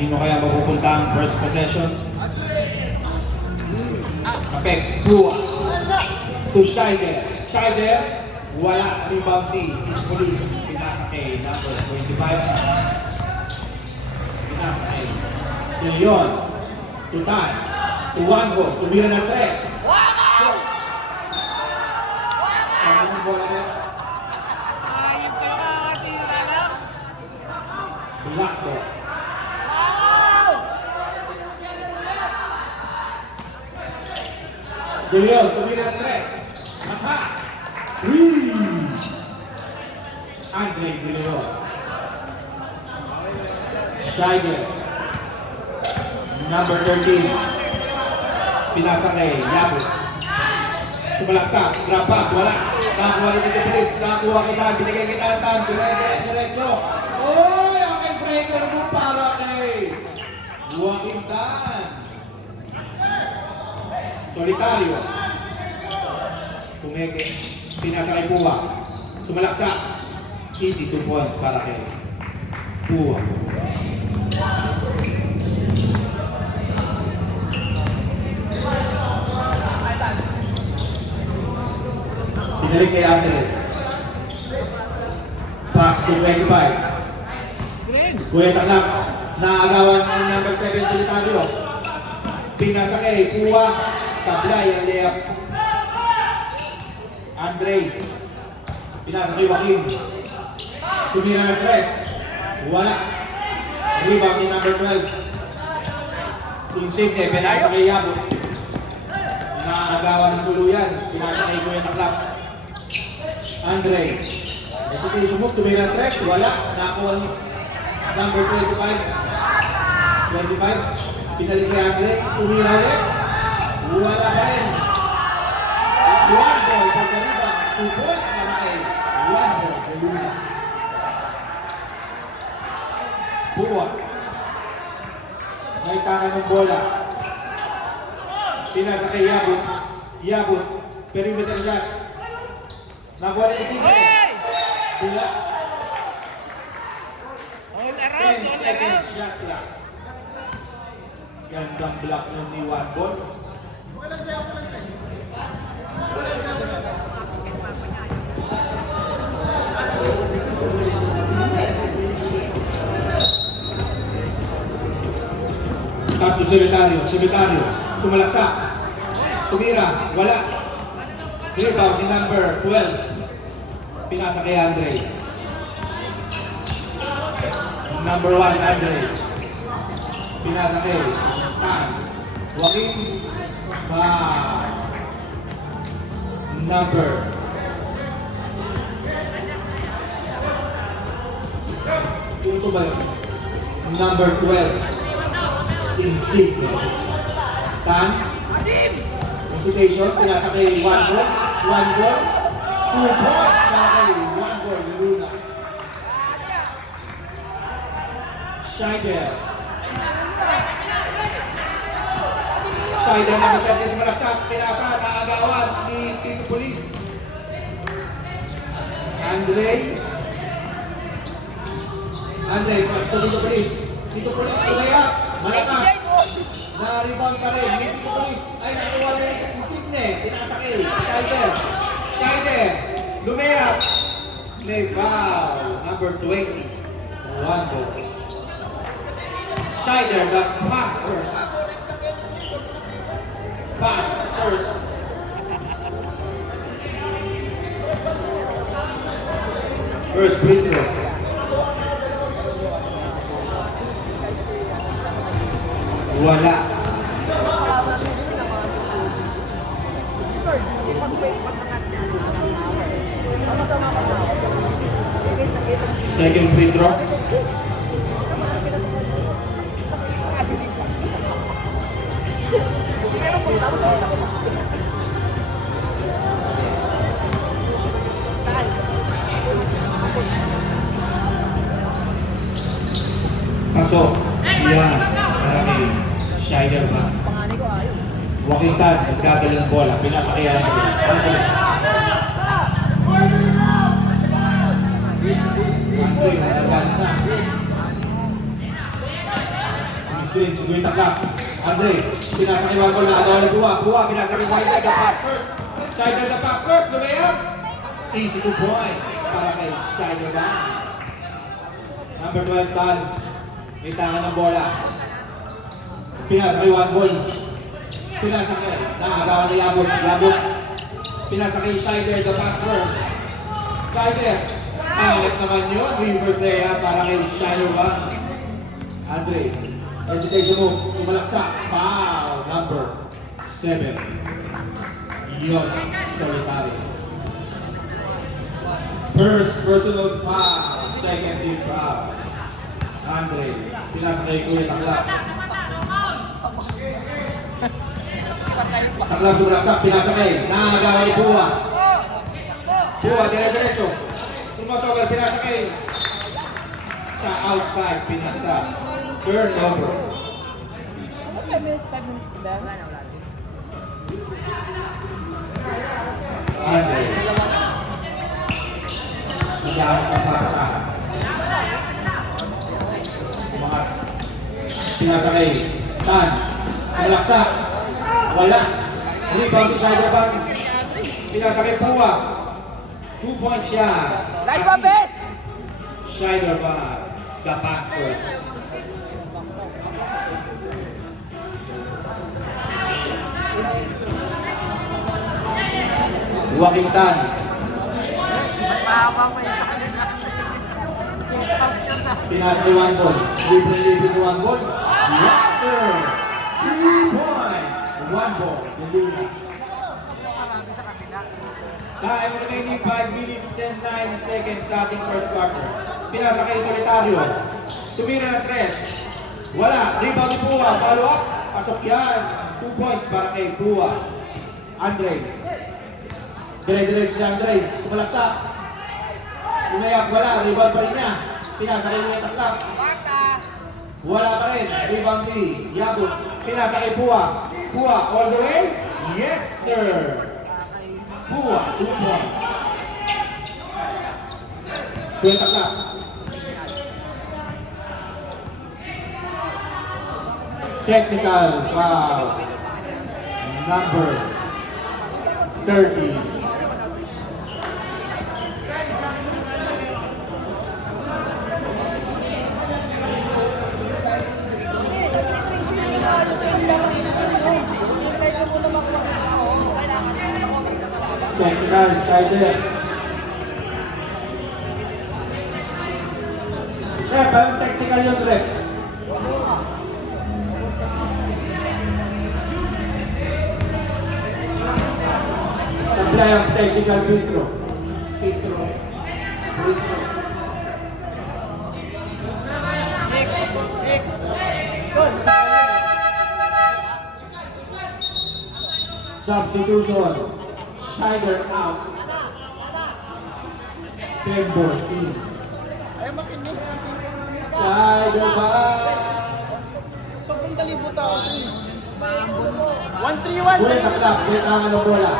Kanino kaya mapupunta ang first possession? Kapek, Buwa. To Scheider. Scheider, wala. Rebound ni Police. Pinasa kay number 25. Pinasa kay Leon. To Tan. To Wango. Tumira ng 3. Ang bola niya. Blackboard. De Leon, tumira ng 3. Mata. Andre De Leon. Scheider. Number 13. Pinasa kay Yabut. Sumalaksak. Grab pass. Wala. Nakakuha rin ito Police. Nakakuha kita. Binigay kita Tan. Diretso. Oy! Ang breaker mo para kay Joaquin Tan. Solitario. Tumeke. Pinasa kay Buwa. Sumalaksak. Easy 2 points para kay Buwa. Pinalik kay Andre. Pass to 25. Kuya Taklak. Naagawan ng number 7 Solitario. Pinasa kay Buwa. Sablay ang layup. Andre. Pinasa kay Joaquin. Tumira ng 3. Wala. Rebound ni number 12. Insigne. Pinasa kay Yabut. Naagawan ng tuluyan. Pinasa kay Kuya Taklak. Andre. Hesitation move, tumira ng 3. Wala. Nakakuha ni number 25. 25. Pinalik kay Andre. Tumira ulit. Wala pa rin. One ball. Pagkariba. 2 points para kay one ball. Luna. Buwa. May tangan ng bola. Pinasa kay Yabut. Yabut. Perimeter shot. Nakuha na yung sige. Pula. 10 seconds shot lang. Gandang block nun ni Wanbon. Pass to Solitario. Solitario. Sumalaksak. Tumira. Wala. Rebound ni number 12. Pinasa kay Andre. Number 1, Andre. Pinasa kay Tan. Joaquin. Number. Ito ba yun? Number 12. Insigne. Tan. Hesitation. Pinasa kay Wango. Wango. 2 points para kay Wango. Luna. Scheider. Scheider na magsatis malasak. Pinasa. Nakagawan ni Tito Police. Andre. Andre. Pass to Tito Police. Tito Police. Tumaya. Malakas. Na-rebound pa rin. Tito Police. Ay, nakuha na yung Insigne. Pinasa kay Scheider. Scheider. Lumayap. Play foul. Number 20. One ball. Scheider, the pass first. Pass first. First free throw. Wala. Second free throw. Pasok. Yan. Maraming Scheider ba? Joaquin Tan, nagkagaling ng bola. Pinasakayan natin. Andre, nagagaling na. screen, suguin takla. Andre, pinasakay Wangol na agaw ng Buwa. Buwa, pinasakay Sider the pass first. Sider the pass first, lumayap. Easy to point para kay Sider ba. Number 12, Tan. May tangan ng bola. Pinasakay Wangol. Pinasakay, nakagawa ni Labot. Labot. Pinasakay Sider the pass first. Sider. Alat naman yun. River play para kay Sider ba. Andre. Hesitation move. Tumalaksak. Foul. Number 7. Yon. Solitary. First personal foul. Second team foul. Andre. Sinasakay Kuya Takla. Takla sumalaksak. Pinasakay. Nakagawa ni Buwa. Buwa. Dire-diretso. Tumasover. Pinasakay. Sa outside. Pinasakay. Turnover. 5 minutes to them. Andre. Nagawag ka para mga pinasakay. Tan. Malaksak. Wala. Rebound sa Japan. Pinasakay Buwa. 2 points siya. Nice one, Bes! Shider ba? The passport. Wakingtan. Pinasakay one ball. Libre sa one ball. Yes, sir. 3 points. One ball. Luna. Time remaining 5 minutes and 9 seconds sa ating first quarter. Pinasakay Solitario. Tumira ng 3. Wala. Rebound ni Buwa. Follow up. Pasok yan. 2 points para kay Buwa. Andre. Dire-diretso si Andre. Tumalaksak. Umayak. Wala. Rebound pa rin niya. Pinasakay niya taklak. Wala pa rin. Rebound ni Yabut. Pinasakay Buwa. Buwa all the way. Yes, sir. Buwa. 2 points. Kuya taklak. Technical foul. Number 30. Technical, Sider. Parang technical yung rep. Supply ang technical filtro. Filtro. Substitution. Shider out. Pembor in. Shider back. Sobrang dali po tao. 1-3-1. Buhay taklak. Buhay tangan ng bola.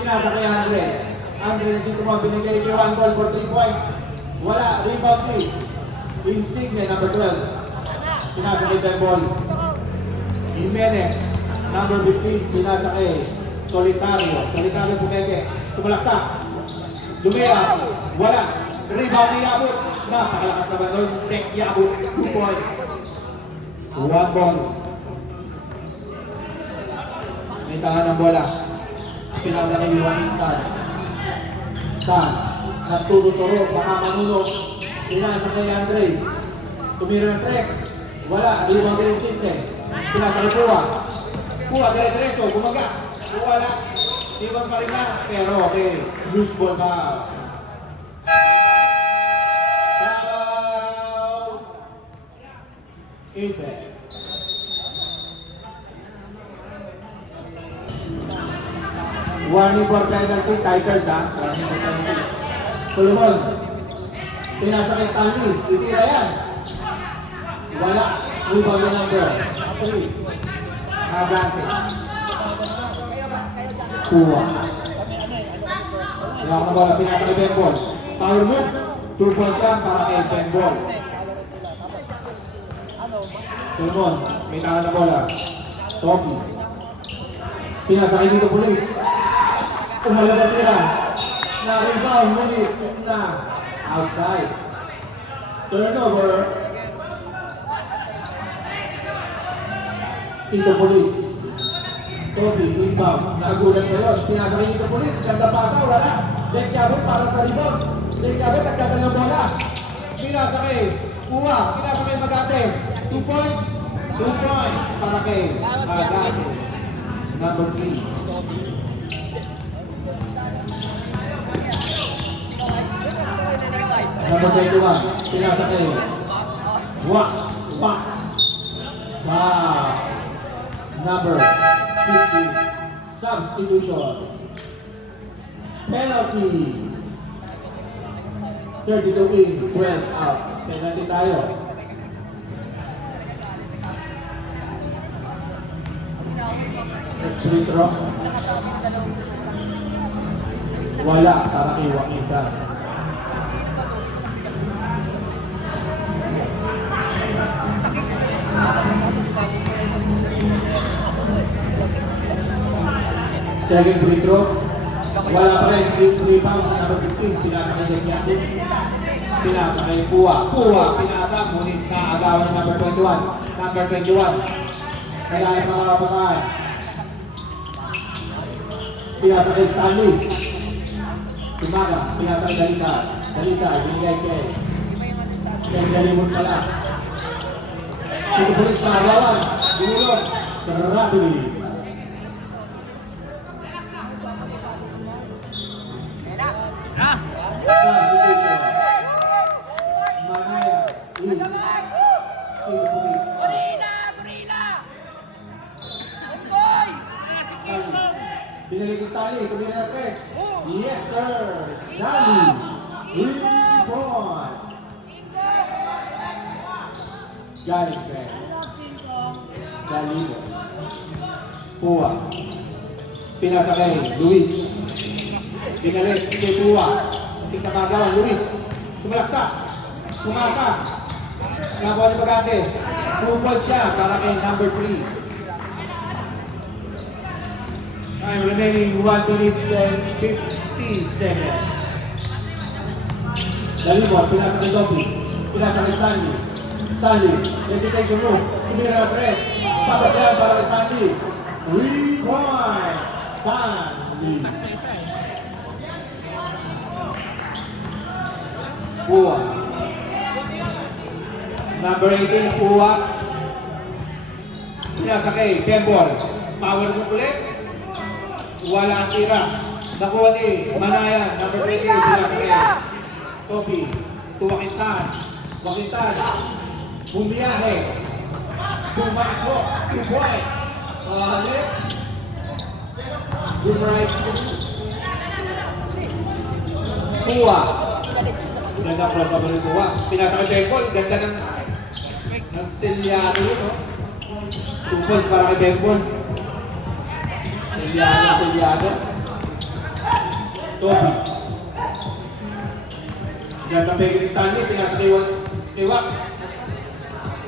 Sinasakay Andre. Andre na dito mo binigay kay 1 ball for 3 points. Wala. Rebound 3. Insigne number 12. Sinasakay Pembor. Jimenez number 15. Sinasakay Solitario. Solitario pumeke. Tumalaksak. Lumea. Wala. Rebound ni Yabut. Napakalakas naman doon. Tek Yabut. 2 points. 1 ball. May tahan ng bola. Pinasakay yung Wakingtan. Tan. Nagturo-turo. Baka manunok. Pinasakay Andre. Tumira ng 3. Wala. Rebound din yung Sinte. Pinasakay Buwa. Buwa. Dire-diretso. Bumaga. Wala. Ibang pa rin na. Pero okay. Loose ball ba? Sabaw! 8. Warning for penalty. Tigers ha. Warning for penalty. Solomon. Pinasakay Stanley. Itira yan. Wala. Rebound yung number 3. Agante. Kuha. Wala ko na bola, pinasakay Pembol. Power move. 2 points lang para kay Pembol. Solomon, may tahan na bola. Topi. Pinasakay dito pulis. Umalag ang tira. Na-rebound, ngunit na outside. Turnover. Tito pulis. Topi, inbound. Nakagulat pa yun. Pinasakay dito pulis. Ganda pasa, wala. Then Cabot para sa rebound. Then Cabot nagdadala ng bola. Pinasakay. Kuha. Pinasakay Magate. 2 points. 2 points para kay Magate. Number 3. Number 21. Pinasakay. Wax. Wow. Number 50. Substitution. Penalty. 32 in, 12 out. Penalty tayo. Next free throw. Wala, para kay Wakita. Second free throw. Wala pa rin. 8 rebound na number 15. Pinasa kay Dekiatin. Pinasa kay Pua. Pinasa. Ngunit naagawan ng number 21. Number 21. Naghanap ng mga pasahan. Pinasa kay Stanley. Tumaga. Pinasa kay Dalisa. Binigay kay Dalimon pala. Tito pulis na agawan. Dumulong. Rapidly. Binalik ni Stanley, kumina na press. Yes sir, Stanley. 3 point. Galing press. Galing. Pua. Pinasa kay Luis. Binalik kay Pua. Ating nakagawan, Luis. Sumalaksa. Pumasa. Nakuha ni Magate. 2 points siya para kay number 3. Time remaining 1 minute and 50 seconds. Dalimon, pinasa kay Dopi. Pinasa kay Stanley. Stanley, hesitation move. Tumira na press. Pasok yan para kay Stanley. 3 point. Stanley. Pua. Number 18, Pua. Pinasa kay Tembol. Power move ulit. Wala ang tira. Nakuha ni Manayan. Number 20. Pinasa kay Topi. Tuwakintan. Bumiyahe. Pumasok. 2 points. Halip. Good right. Pua. Ganda ko lang pa rin Pua. Pinasa kay Tembol. Ganda ng Steliano yun, no? 2 points para kay Tembol. Steliano. Topi. Ganda pegi ni Stanley. Pinasa kay Wax.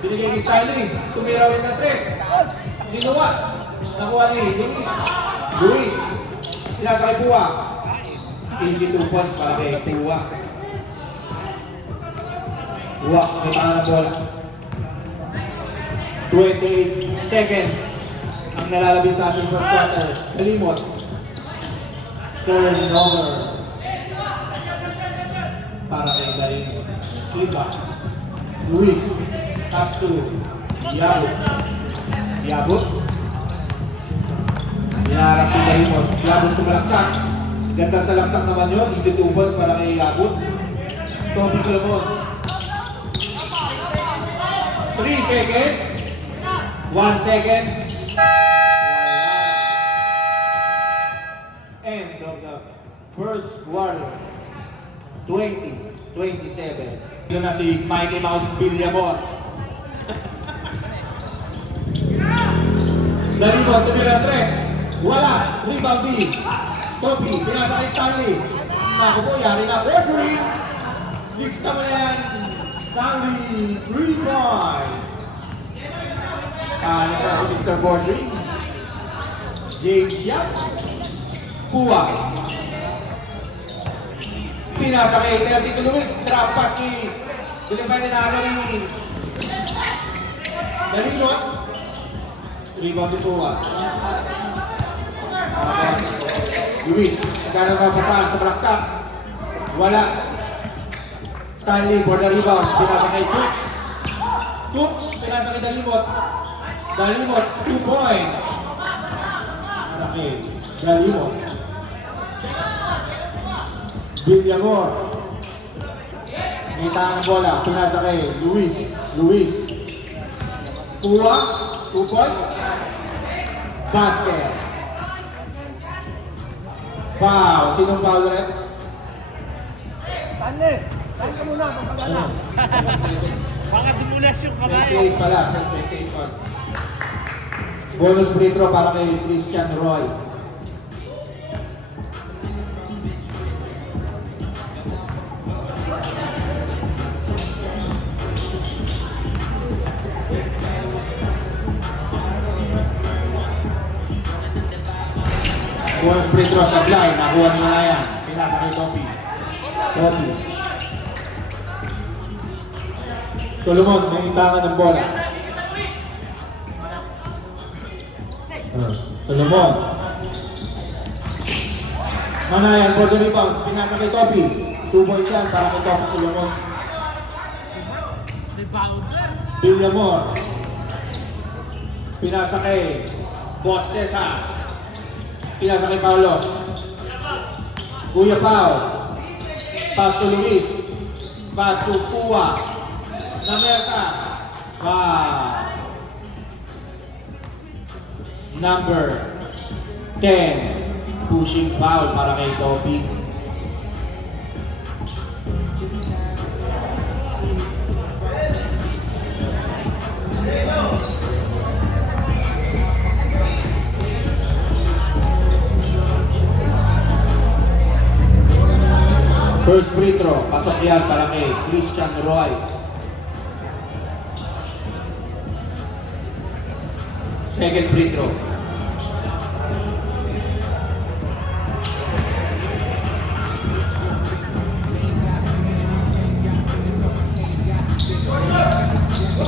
Binigay ni Stanley. Tumira ulit ng 3. Ginawa. Nakuha ni Luis. Pinasa kay Pua. Easy 2 points para kay Pua. Wax. May pangalan ng bola. 28 seconds ang nalalabing sa ating first quarter. Dalimon. Turnover para kay Dalimon. Clipa. Luis. Pass to Yabut. Hinaharap si Dalimon. Yabut sumalaksak. Ganda sa laksak naman yun. Easy 2 points para kay Yabut. Topi Solomon. 3 seconds. 1 second. End of the first quarter. 20-27. Ito na si Mikey Mouse Villamor. Dalimon, tumira 3. Wala. Rebound D. Topi, pinasa kay Stanley. Naku po, yari na. Referee. Lista mo na yan. Stanley, 3 point. Ito si Mr. Bordering. James Yap. Pua. Pinasa kay 32 Luis. Drop pass ni Dilipay na ni Dalilot. Rebound ni Pua. Luis. Nagkaroon na pasahan sa balaksak. Wala. Stanley for the rebound. Pinasa kay Tux. Tux. Pinasa kay Dalimot. Dalimot. 2 points. Okay. Dalimot. Villamor. Kita ang bola. Pinasa kay Luis. Luis. Pua. 2 points. Basket. Foul. Sinong foul rin? Tanle, tayo ka muna, magpagala. Baka dumulas yung kamay. 28 pala. 28 points. Bonus free throw para kay Christian Roy. Bonus free throw sa Glay. Nakuha ni Malayan. Pinasa kay Topi. Topi. Solomon, may intangan ng bola. Solomon. Manayan for the rebound. Pinasa kay Topi. 2 points yan para kay Topi Solomon. Villamor. Pinasa kay Boss Cesar. Pinasa kay Paolo. Kuya Pao. Pass to Luis. Pass to Pua. Namersa. Number 10. Pushing foul para kay Topi. First free throw, pasok yan para kay Christian Roy. Second free throw.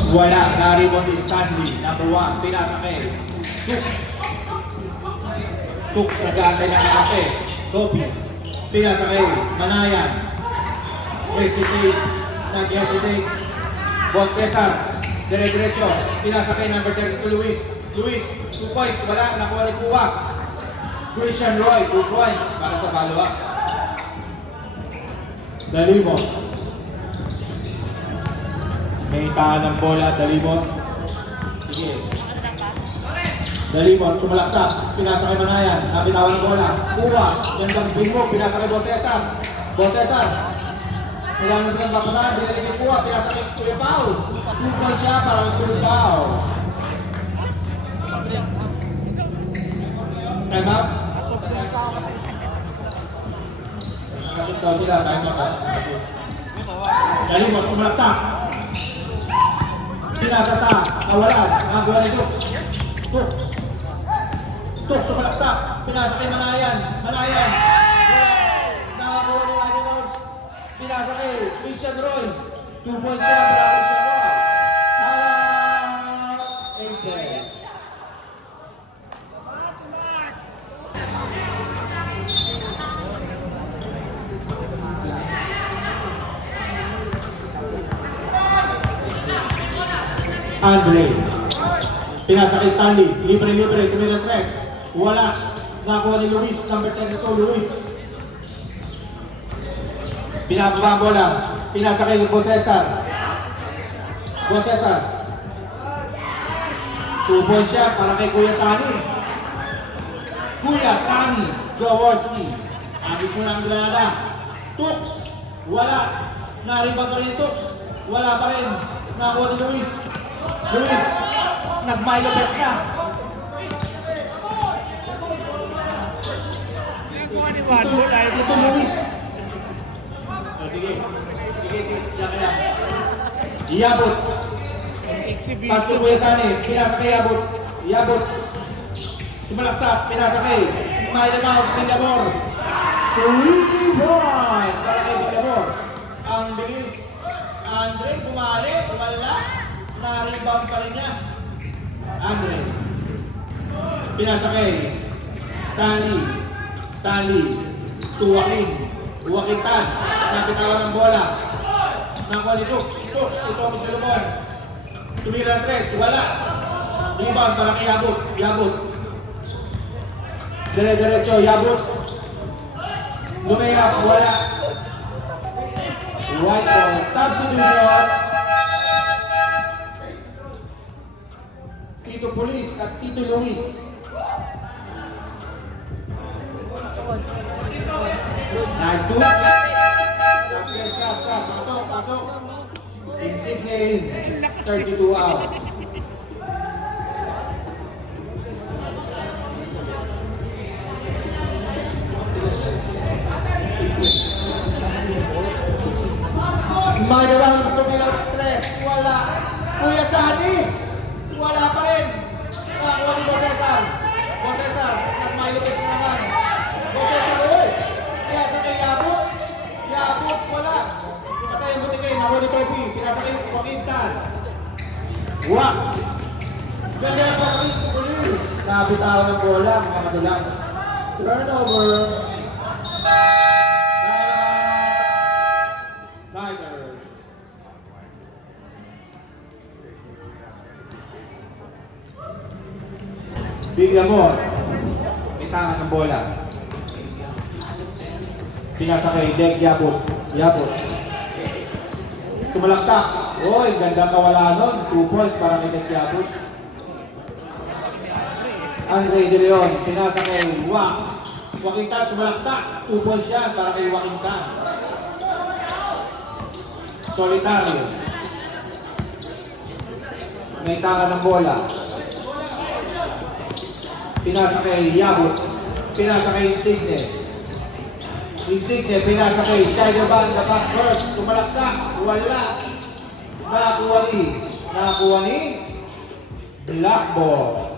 Wala, na-rebound ni Stanley. Number 1, pinasa kay Tux. Tux, nag-aantay na natin. Topi. Pinasa kay Manayan. Hesitate. Nag-hesitate. Boss Cesar. Dire-diretso. Pinasa kay number 32 Luis. Luis, 2 points. Wala. Nakuha ni Kuwa. Christian Roy, 2 points. Para sa follow-up. Dalimot. May tangan ng bola. Dalimot. Sige. Dalimot, sumalaksak, pinasa kay Manayan, nabitawan ng bola, Kuha, yan bang spin mo, pinasa kay Boss Cesar. Boss Cesar, kailangan din ang bapasahan, binalik kay Kuha, pinasa kay Kuya Pao. 2 points siya para kay Kuya Pao. Time out? Nakakit daw sila, time out. Dalimot, sumalaksak. Pinasa sa kawalan, nakakuha ni Tux. Tux. Tux, sumalaksak. Pinasa kay Manayan. Manayan. Nakakuha ni Animals. Pinasa kay Christian Roy. 2 points siya para Christian Roy. April. Andre. Pinasa kay Stanley. Libre-libre. Tumira 3. Wala. Nakakuha ni Luis. Number 10 ito, Luis. Pinababa ang bola. Pinasa kay Boss Cesar. Boss Cesar. 2 points siya para kay Kuya Sani. Kuya Sani. Jaworski. Agis mo na ang granada. Tux. Wala. Nariban pa rin yung Tux. Wala pa rin. Nakakuha ni Luis. Luis. Nag-Milo Best na. Ito Luis. Sige. Sige, kaya. Iabot. Pass to Kuya Sani. Pinasa kay Yabot. Yabot. Sumalaksak. Pinasa kay Myla Mouse. Villamor. 3 points para kay Villamor. Ang bilis. Andre bumali. Wala. Na-rebound pa rin niya. Andre. Pinasa kay Stanley. Stanley. Tuwakin. Tuwakitan. Nakitawan ng bola. Nakuha ni Dux. Dux. Ito ang Solomon. Tumira 3. Wala. Rebound para kay Yabot. Yabot. Dire-diretso. Yabot. Lumayap. Wala. White ball. Substitution. Tito Police at Tito Luis. Nice move. Shot. Pasok. Insigne in. 32 out. Magawang tumilaw 3. Wala. Kuya Sani. Wala pa rin. Nakakuha ni Bosesar. Bosesar. Nag-Milo Pes na naman. Bosesar. Uy. Kaya sa kay Yabot. Yabot. Wala. Patay ang butikay. Nakuha ni Topi. Pinasa kay Joaquin Tan. Wak. Ganda pa kay Police. Nabitawan ng bola. Mga madulas. Turnover. Tiger. Villamor. May tangan ng bola. Pinasa kay Dek Yabot. Yabot. Tumalaksak. Oy, ganda kawala nun. 2 points para kay Dek Yabot. Andre De Leon. Pinasa kay Wak. Wakintan tumalaksak. 2 points yan para kay Wakintan. Solitario. May tangan ng bola. Pinasa kay Yabot. Pinasa kay Insigne. Insigne, pinasa kay Scheiderban. The back first. Tumalaksak. Wala. Nakakuha ni Black Ball.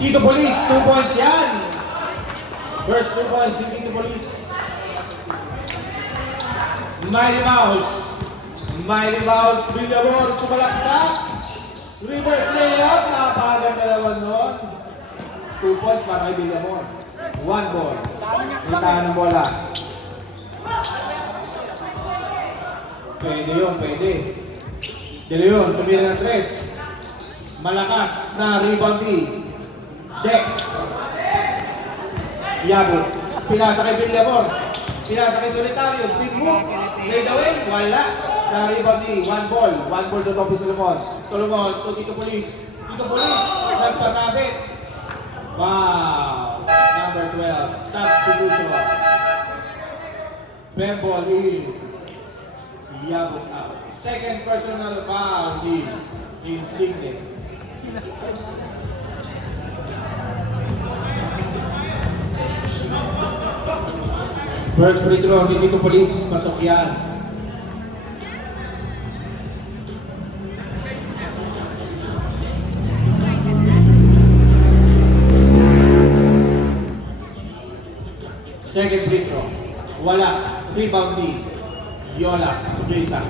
Tito Police, 2 points yan. First 2 points, si Tito Police. Mighty Mouse, Villamor, sumalaksak. Reverse layup, napakaganda naman nun. 2 points para kay Villamor. 1 ball. Mintahan ng bola. Pwede yun. De Leon, tumira ng 3. Malakas na rebound Dek. Yabot. Pinasa kay Villamor. Pinasa kay Solitario. Speed move. Play the way. Wala. Na-rebound 1 ball. 1 ball to Topi Solomon. Solomon to Tito Police. Tito Police. Nagpasabit. Wow. Number 12. Substitution. Fair ball in. Yabot out. Second personal foul in Insigne. First free throw, hindi ko Police, pasok yan. Second free throw, wala. Rebound D. Yola, Subrisa.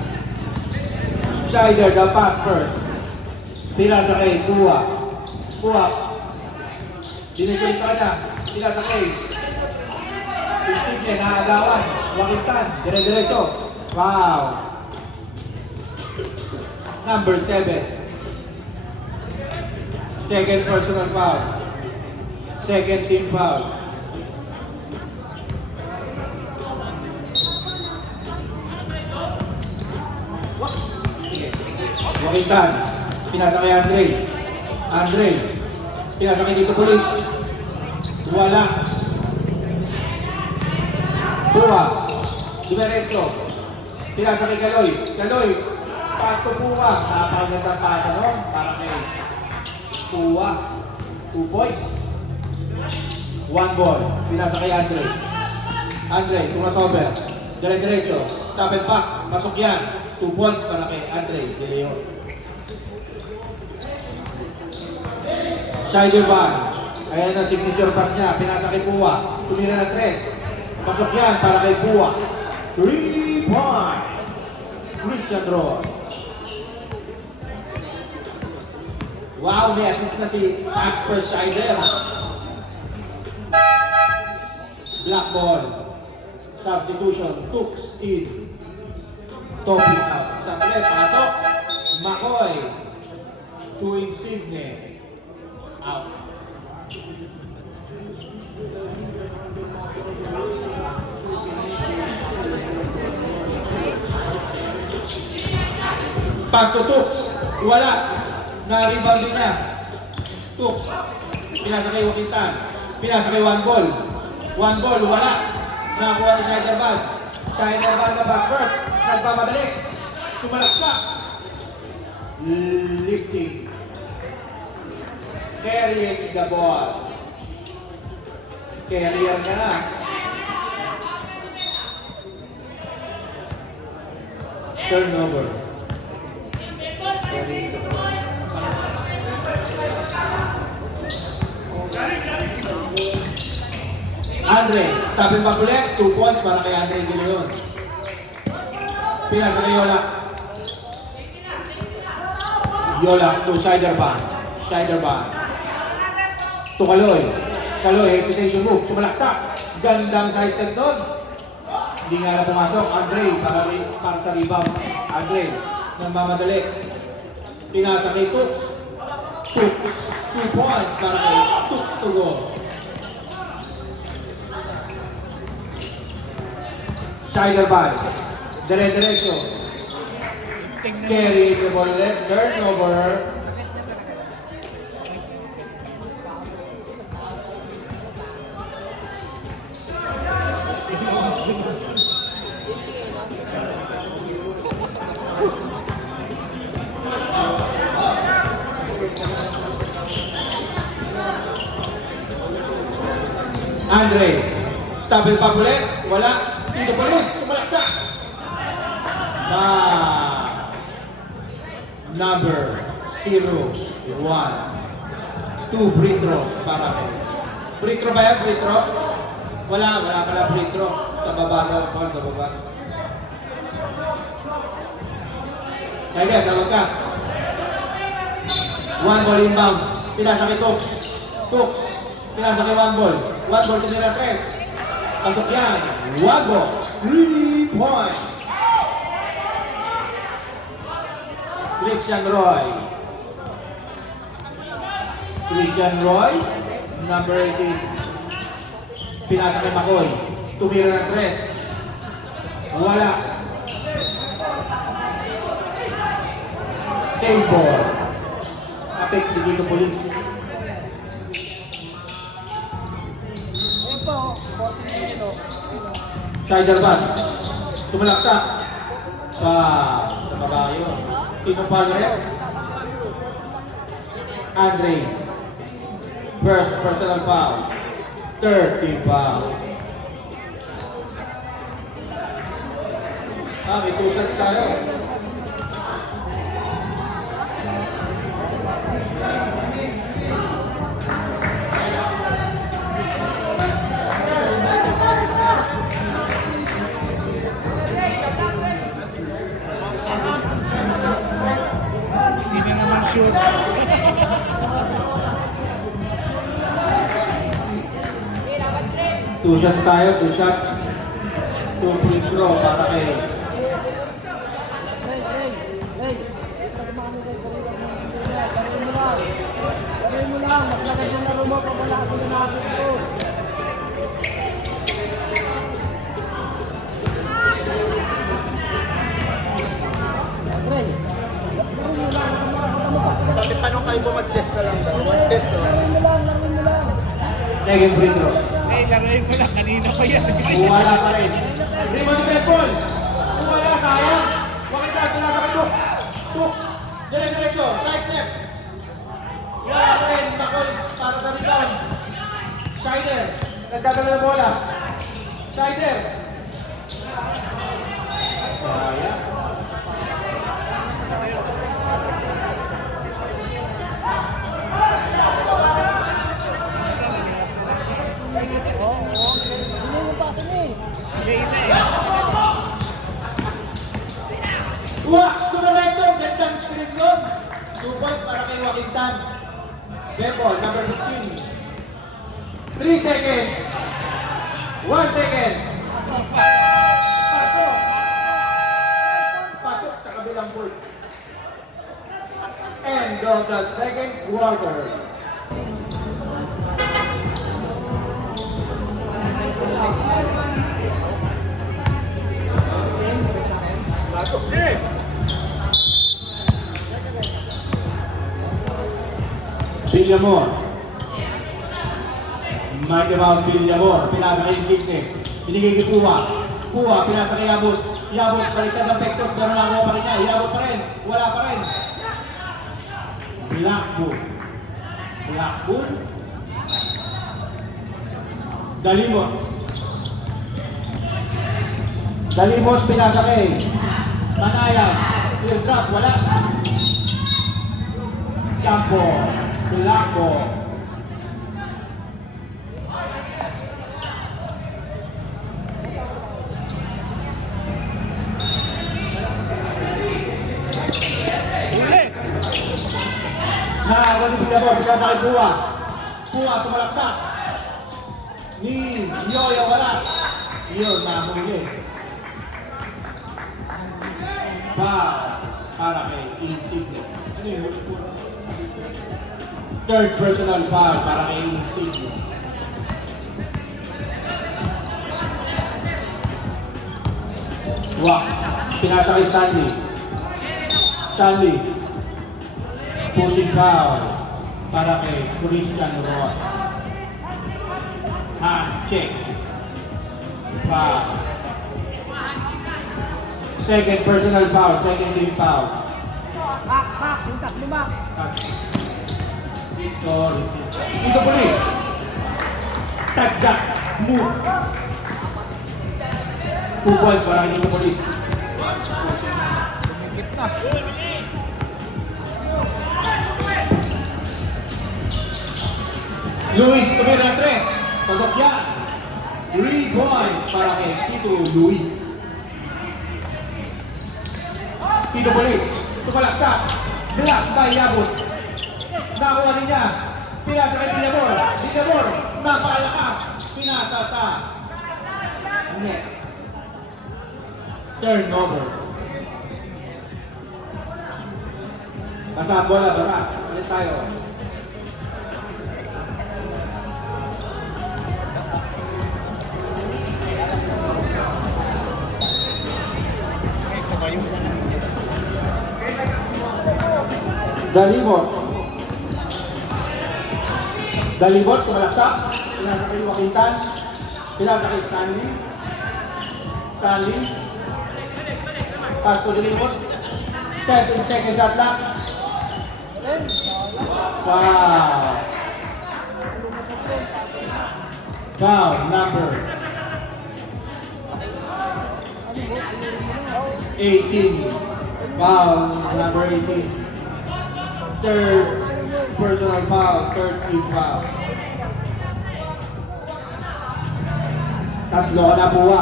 Scheider, the pass first. Pinasa kay Kuha. Dinituloy sa kanya. Pinasa kay Insigne, naagawan. Wakintan, dire-diretso. Wow. Number 7. Second personal foul. Second team foul. Wakintan, pinasa kay Andre. Pinasa kay Tito Police. Wala. Buwa, Dumeretso. Pinasa kay Kaloy. Pass to Buwa. Napakagandang pasa nun para kay Buwa. 2 points. 1 ball. Pinasa kay Andre. Andre, tumasover. Dire-diretso. Stop and back. Pasok yan. 2 points para kay Andre De Leon. Shider Van. Ayan na signature pass niya. Pinasa kay Pua. Tumira na 3. Pasok yan para kay Pua. 3 points. Christian Roy. Wow, may assist na si Asper Shider. Black ball. Substitution. Tooks in. Topping out. Sa 3, patok. McCoy. To Insigne. Out. Pass to Tooks. Wala. Na-rebound din niya. Tooks. Pinasa kay Wakitan. Pinasa kay 1 ball. 1 ball. Wala. Nakakuha ni Schneider Van. Schneider Van na back first. Nagpamadali. Sumalaksak. Lifting. Carrying the ball. Carrier ka na. Turnover. Carrying the ball. Andre, stopin back ulit. 2 points para kay Andre De Leon. Pinasa kay Yola. Yola to Shider Van. Shider Van. To Kaloy. Kaloy, hesitation move. Sumalaksak. Gandang side step doon. Hindi nga na pumasok. Andre, para sa rebound. Andre, nang mamadali. Pinasa kay Tooks. Tooks. 2 points para kay Tooks to go. Shider Van. Dire-diretso. Carry the ball left. Turnover. Andre. Stop it pa ulit. Wala. Dito Police. Tumalaksak. Number 0, 1, 2 free throws para kayo. Free throw ba yan? Free throw? Wala pala free throw. Sa baba daw. Sa baba. Kaya tawag ka. 1 ball inbound. Pinasa kay Tooks. Tooks. Pinasa kay 1 ball. 1 ball tumira 3. Pasok yan. 1 ball. 3 points. Christian Roy. Christian Roy, number 18. Pinasa kay McCoy. Tumira ng 3. Wala. Save ball. Apek dito Police. Shider Van. Sumalaksak. Sa baba yun. Sino pa rin? Andre. First personal foul. 30 foul. May 2 sets tayo. Hindi na naman shoot. 2 shots tayo, 2 shots. 2 free throw para kay Gawin mo lang, mas lagad yung laro mo pag wala ako na natin ito. Sabi pa nung kayo mag-chess na lang daw. Mag-chess o. Laruin mo lang. second free throw. Eh, laruin ko lang. Kanina pa yan. Wala pa rin. Rebound ni Ball. Wala, sayang. Wakit na, sinasa kay Tooks. Tooks. Dire-diretso. Side step. Wala pa rin. McCoy para sa Nagdadala ng bola. Schneider. Kaya. Hindi yung pasa niya eh. Wax to the right zone. Gandang spirit yun. 2 points para kay Joaquin Tan. Bebol, number 15. 3 seconds. 1 second. Pasok. Pasok sa kabilang court. End of the second quarter. Villamor. Mighty Mount Villamor. Pinasa kay Insigne. Binigay kay Pua. Pua, pinasa kay Yabot. Yabot, baliktad ang Pectos. Pero nakuha pa rin niya. Yabot pa rin. Wala pa rin. Blackwood. Blackwood. Dalimot. Dalimot, pinasa kay Manayang. Field drop, wala. Campo. Blanco. Nakakali Villamor, pinasa kay Pua. Pua sumalaksak. Ni Yoyo wala. Yun, nahuli. Para kay Insigne. Ano yun? Third personal foul para kay Insigne. Wax. Pinasa kay Stanley. Stanley. Pushing foul para kay Christian Roy. Hand check. Foul. Second personal foul. Second team foul. Pak, sintas mo ba? Sorry. Dito Police. Tagdak. Move. 2 points para kay Dito Police. Luis tumira 3. Pagod yan. 3 points para kay Tito Luis. Tito Police. Tumalaksak. Black by Yabot. Nakuha rin niya. Pinasa kay Villamor. Villamor. Napakalakas. Pinasa sa net. Turnover. Basa ang bola. Basa. Ulit tayo. Dalimot. Dalimot, kumalaksak. Pinasa kay Joaquin Tan. Pinasa kay Stanley. Stanley. Pass to Dalimot. 7 seconds shot lang. Foul. Foul number 18. Foul number 18. Third personal foul, third team foul. Tatlo ka na Pua.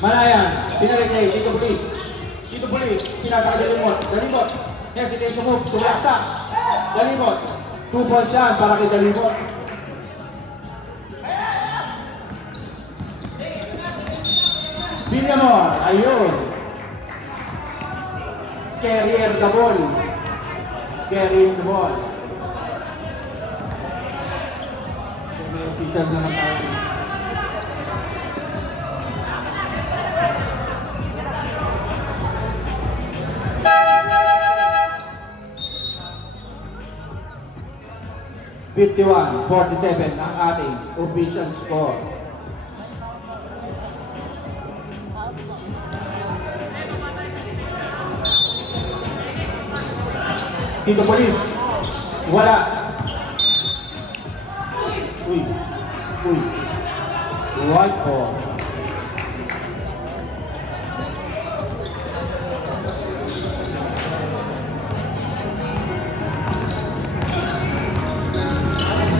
Manayan, pinalik kay Tito Police. Tito Police, pinasa ka Dalimot. Dalimot, hesitation move, tumulaksak. Dalimot, 2 points yan para kay Dalimot. Villamor, ayun. Carrier the ball. Carrying the ball. May officials naman tayo. (51-47) ang ating official score. Tito Police, wala. Uy. Uy. White ball.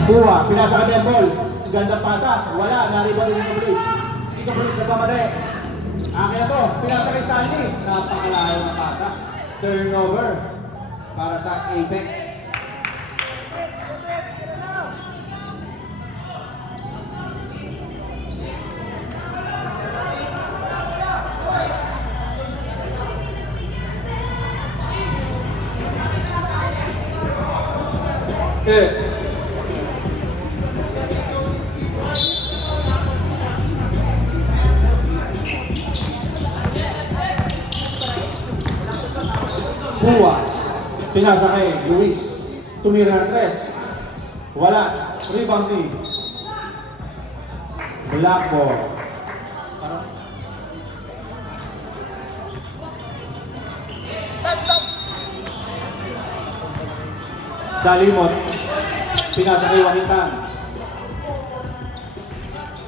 Buwa, pinasa ka Ben ball. Gandang pasa. Wala, nariba din yung Police. Dito Police, nagmamadali. Akin na to, pinasa kay Stanley. Napakalayo ng pasa. Turnover para sa Apex. Buwa, pinasa kay Luis. Tumira ng tres. Wala. Rebound ni Blackball. Dalimot. Pinasa kay Wakitan.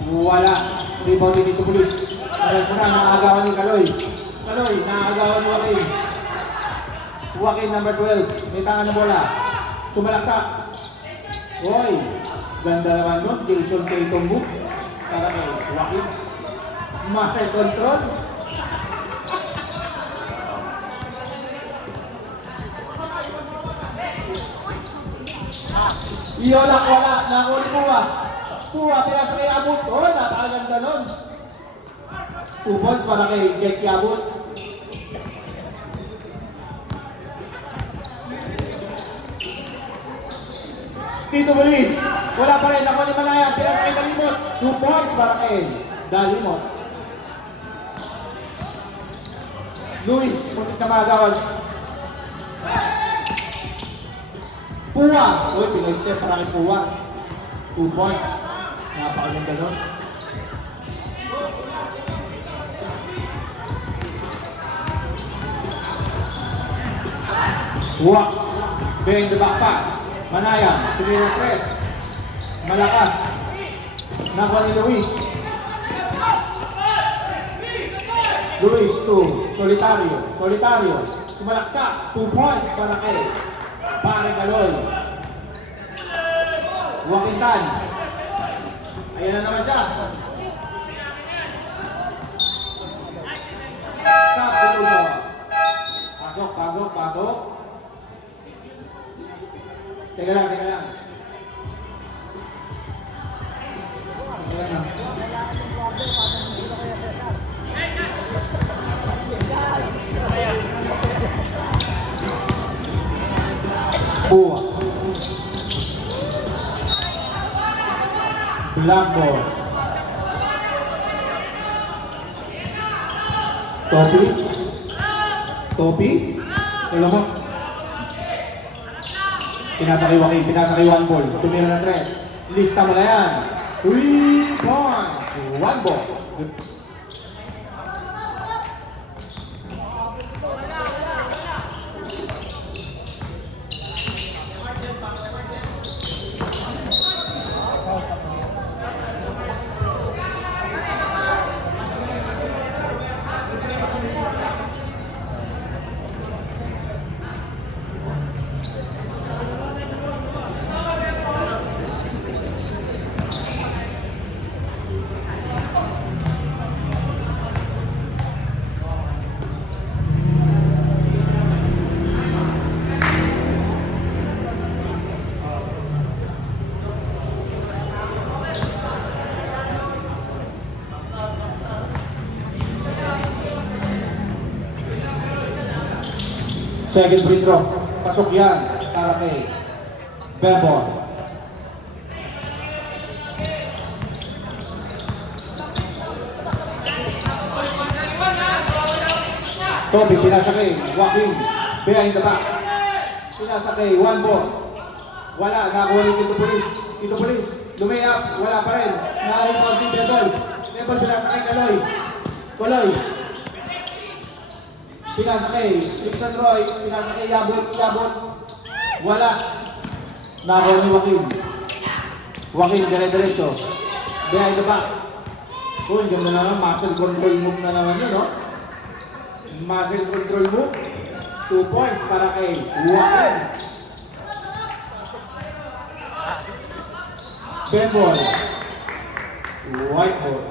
Wala. Rebound ni dito Police. Diretso na, naagawan ni Kaloy. Kaloy, naagawan ni Joaquin. Joaquin number 12. May tangan na bola. Sumalaksak. Hoy. Ganda naman nun. Jason Tatum move. Para kay Joaquin. Muscle control. Iyolak wala. Nakuli Kuwa. Kuwa, pinasa kay Abot. Oh, napakaganda nun. 2 points para kay Get Abot. Dito Police. Wala pa rin. Nakuha ni Malaya. Pinasa kay Dalimot. 2 points para kay Dalimot. Luis. Muntik na magawan. Puwa. Uy, pinay-step para kay Puwa. 2 points. Napakaganda nun. Puwa. Behind the back pass. Manaya, Sumira Stress. Malakas. Nakuha ni Luis. Luis to Solitario. Solitario. Sumalaksak. 2 points para kay Pare Kaloy. Wakintan. Ayan na naman siya. Stop, Putuso. Pasok, pasok, pasok. Teka lang, teka lang. Teka lang. Buwa. Blackboard. Topi. Topi. Alam mo. Pinasa kay Joaquin, pinasa kay One Ball. Tumira na tres. Lista mo na yan. 3 points. One ball. Good. Second free throw. Pasok yan para kay Bebon. Toby, pinasa kay Joaquin. Behind the back. Pinasa kay One Ball. Wala, nakakuha rin Tito Police. Tito Police, lumayap, wala pa rin. Naka-rebound din Bebon. Bebon, pinasa kay Kaloy. Kaloy. Pinasa kay Christian Roy, pinasa kay Yabot, Yabot. Wala. Nakakuha ni Joaquin. Joaquin, dire-diretso. Behind the back. Uy, ganda naman. Muscle control move na naman yun, no? Muscle control move. 2 points para kay Joaquin. Ben ball. White ball.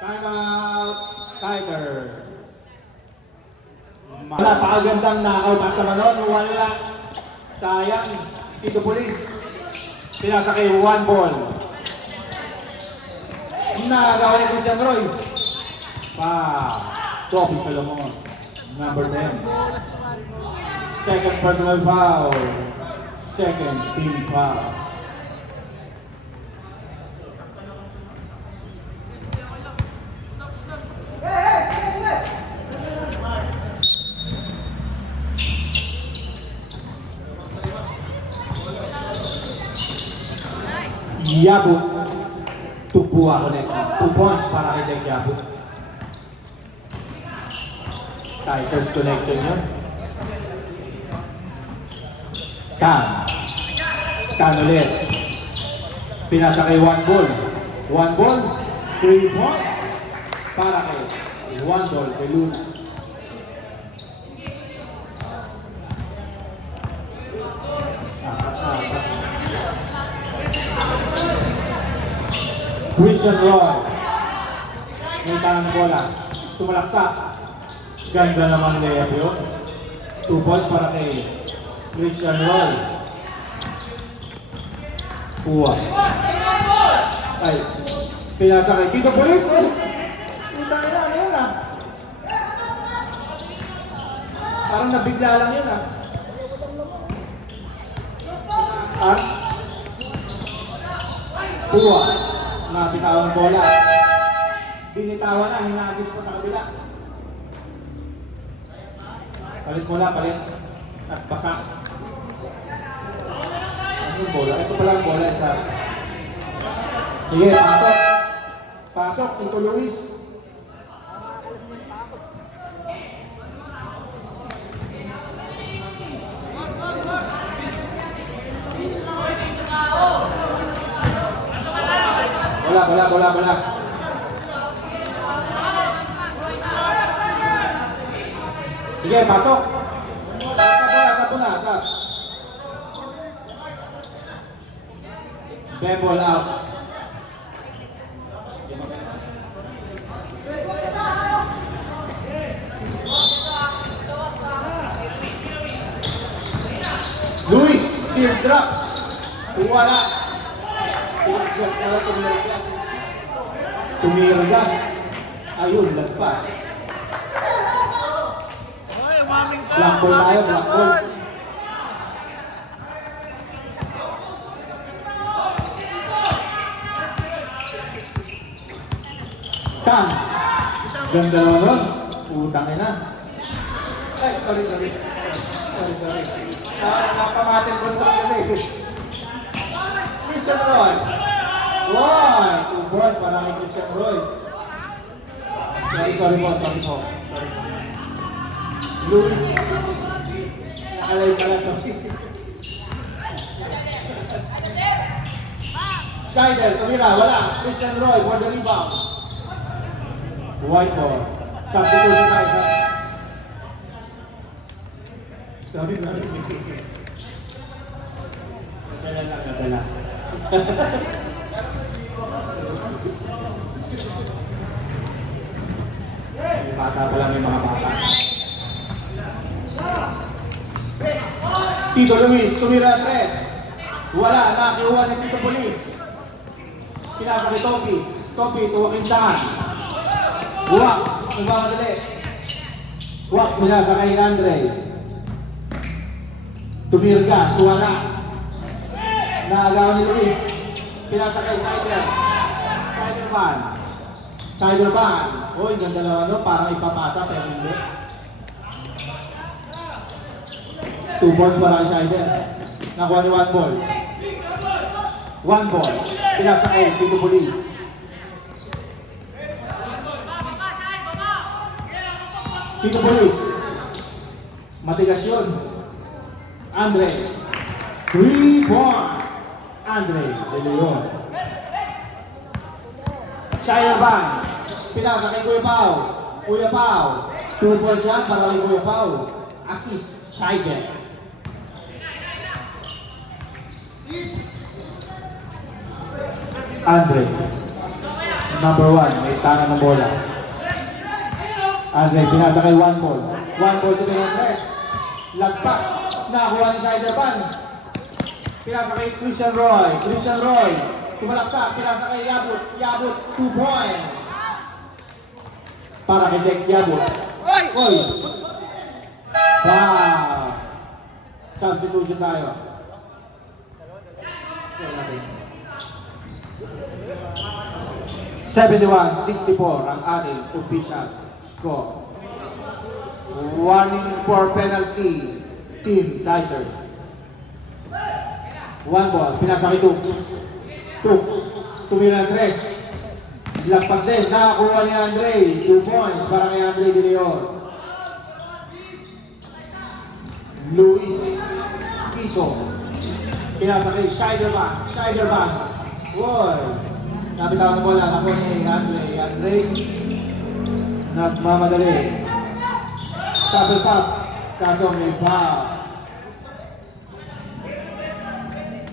Time out. Tiger. Napakagandang nakaw-pass naman nun. Wala. Sayang. Tito Police. Pinasa kay 1 ball. Nagawa ni Christian Roy. Topi Salomon. Number 10. Second personal foul. Second team foul. Yabu. Tubuha connect. 2 points para kay Dek Yabu. Tigers connection yun. Kan ulit. Pinasa kay 1 ball. 1 ball, 3 points para kay 1 ball kay Luna. Christian Roy. May tanang bola. Sumalaksak. Ganda naman layup yun. 2 points para kay Christian Roy. Kuha. Ay. Pinasa kay Tito Police. Oh. Punta na. Ano yun ah? Parang nabigla lang yun ah. Kuha. Nabitawan bola. Binitawan na. Hinagis pa sa kabila. Palit bola, palit. At basa. Ano yung bola? Ito pala ang bola sa... Sige, pasok. Pasok, Tito Luis. Bola. Sige, pasok. Sa bola. Ball out. Luis, field drops. Wala. Tumirgas. Ayun, lagpas. Black ball tayo, black ball. Tam. Ganda naman nun. Utang na. Ay, sorry. Napamasin control kasi. Christian Roy. Wow! 2 points para kay Christian Roy. Sorry po. Luis. Nakalive pala, sorry. Scheider, tumira, wala. Christian Roy for the rebound. White ball. Substitution tayo. Sorry. Nadala. May bata pala, may mga bata. Tito Luis, tumira 3. Wala, nakiuha ni Tito Police. Pinasa kay Topi. Topi, tuwakintahan. Wax, nagmamadali. Wax pinasa kay Andre. Tumirgas, wala. Naagaw ni Luis. Pinasa kay Scheider. Scheider ban. Uy, ganda naman no? Parang ipapasa pero hindi. 2 points para kay Scheider. Nakuha ni 1 ball. 1 ball. Pinasa kay Tito Police. Tito Police. Matigas yun. Andre. 3-point. Andre De Leon. Shiner Van. Pinasa kay Kuya Pao. Kuya Pao. 2 points yan para kay Kuya Pao. Assist. Shiner. Andre. Number 1. May tangan ng bola. Andre, pinasa kay one ball. One ball to Benatres. Lagpas. Nakakuha ni Shiner Van. Pinasa kay Christian Roy. Christian Roy. Tumalaksak. Pinasa kay Yabut. Yabut. 2 points. Para kay Dek Yabut. Oy! Wow! Substitution tayo. Score natin. 71-64 ang ating official score. Warning for penalty. Team Tigers. One ball. Pinasa kay Tux. Tux. Tumira ng 3. Lagpas din. Nakakuha ni Andre. 2 points para kay Andre De Leon. Luis Quito. Pinasa kay Scheiderman. Scheiderman. Boy. Napitawan ng bola. Nakuha ni Andre. Andre. Nagmamadali. Double tap. Kaso may foul.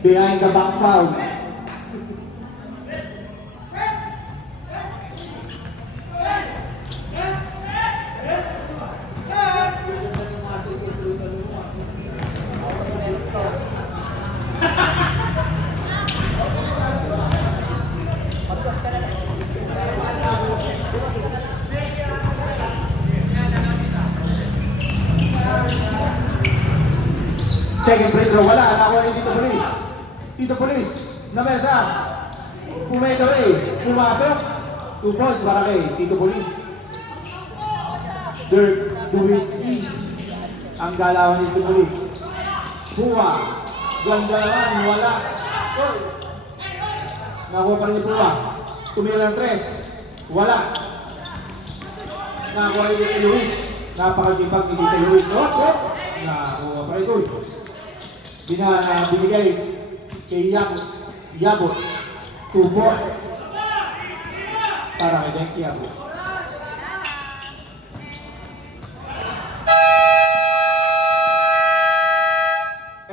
Behind the back foul. Second free throw, wala. Nakuha ni Tito Police. Tito Police, na mesa. Pumake away. Pumasok. 2 points para kay Tito Police. Dirk Duwitsky. Ang galawan ni Tito Police. Buwa. Ganda naman, wala. Nakuha pa rin ni Buwa. Tumira ng 3. Wala. Nakuha ni Tito Luis. Napakasipag ni Tito Luis. Nakuha pa rin ito. Binigay kay Yabot 2 points para kay Dek Yabot.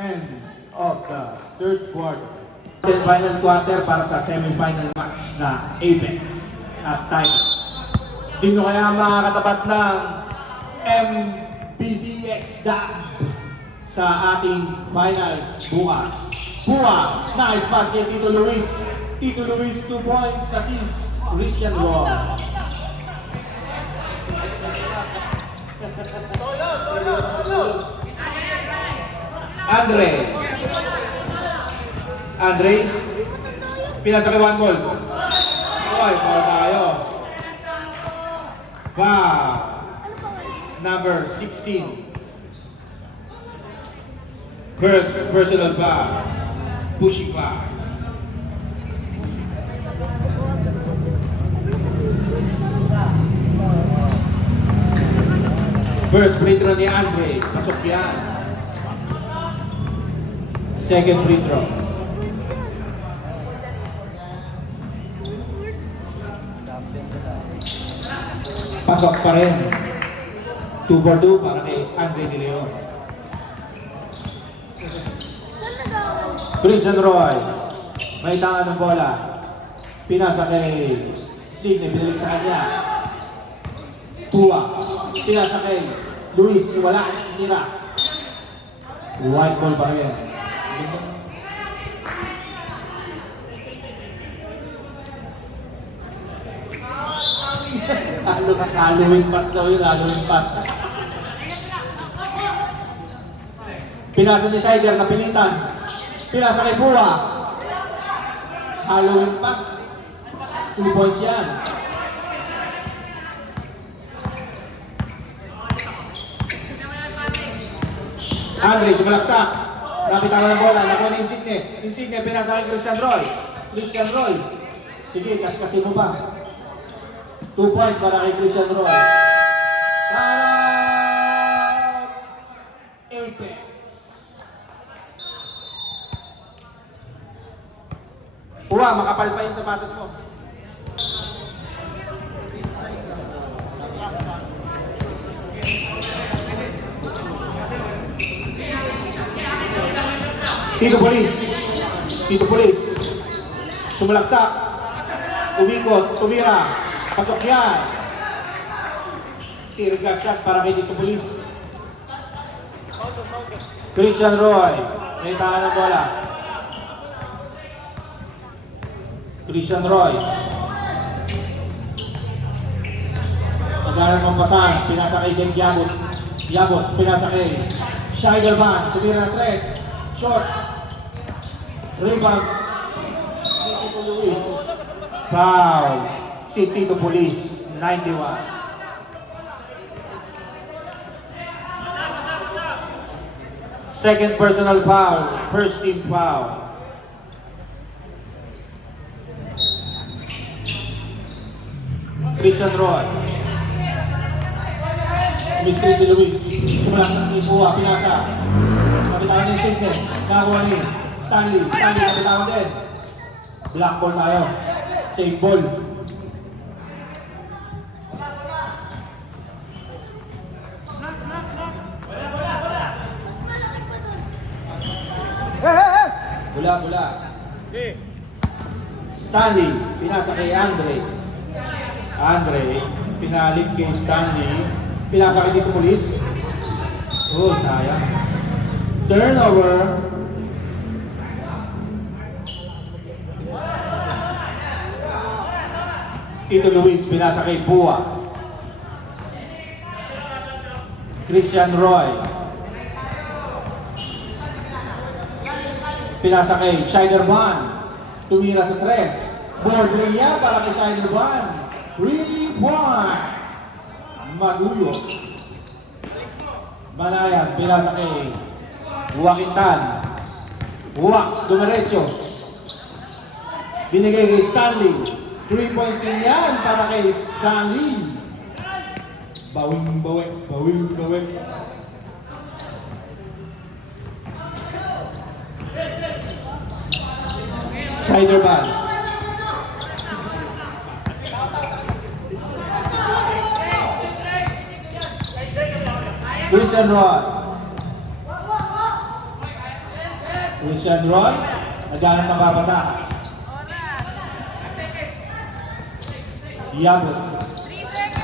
End of the third quarter. Final quarter para sa semi-final match na Apex at Tigers. Sino kaya makakatapat ng MBCX Dab sa ating finals bukas? Buwa, nice basket, Tito Luis. Tito Luis, 2 points, assist, Christian Roy. Andre, pinasa kay one ball. Oy, foul tayo. Wow. Number 16. Personal foul. Pushing foul. First free throw ni Andre. Pasok yan. Second free throw. Pasok pa rin. 2 for 2 para kay Andre De Leon. Christian Roy. May tangan ng bola. Pinasa kay Sidney. Binalik sa kanya. Pua. Pinasa kay Luis. Wala. Tira. White ball pa rin. Halloween pass daw yun. Halloween pass. Pinasa ni Sider na pilitan. Pinasa kay Pua. Halloween pass. 2 points yan. Andre, sumalaksak. Napitangan ng bola. Nakuha ni Insigne. Insigne, pinasa kay Christian Roy. Christian Roy. Sige, kasi mo pa. 2 points para kay Christian Roy. Para Apex. makapal pa yung sapatos mo. Tito Police. Tito Police. Sumalaksak. Umikot. Tumira. Pasok yan. Tear gas shot para kay Tito Police. Christian Roy. May tahan ng bola. Christian Roy. Pagkaran ng pasan. Pinasa kay Gen Yabot. Yabot. Pinasa kay Scheiderman. Tumira ng 3. Short. Rebound. Si Tito Luis. Foul. Si Tito Police. 91. Second personal foul. First team foul. Christian Roy. Miss Chrissy Luis. Sumalaksak ni Pua. Pinasa. Kapitawan din Sidney. Nakakuha ni Stanley. Stanley kapitawan din. Black ball tayo. Same ball. Bula. Stanley. Pinasa kay Andre. Pinalit kay Stanley. Pinaka kay Tito Police. Oh, sayang. Turnover. Tito Luis, pinasa kay Bua. Christian Roy. Pinasa kay Scheiderman. Tumira sa 3. Board ring yan para kay Scheiderman. 3-1. Maluyo. Manayan, pinasa kay Wakintan. Wax, dumiretso. Binigay kay Stanley. 3 points din yan para kay Stanley. Bawing. Scheiderman. Christian Roy. Naghanap ng babasahan. Yabot.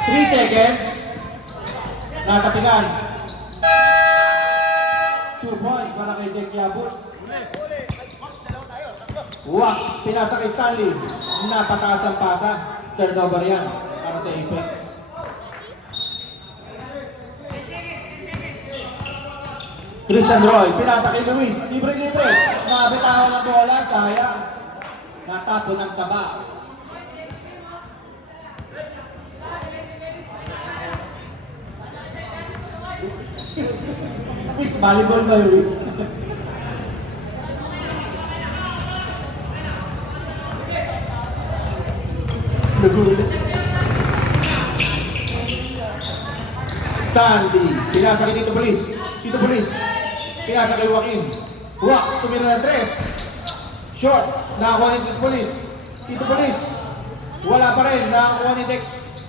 3 seconds. Natapigan. 2 points para kay Jack Yabot. Wax. Pinasa kay Stanley. Napataas ang pasa. Turnover yan para sa Apex. Christian Roy. Pinasa kay Luis. Libre. Nabitawan ang bola. Sayang. Natapon ang saba. Miss, volleyball ba yung Luis? Stanley, pinasa kay Tito Police. Pinasa kay Joaquin. Wax, tumira ng 3. Short, nakakuha ni Tito Police. Tito Police, wala pa rin, nakakuha ni Dex.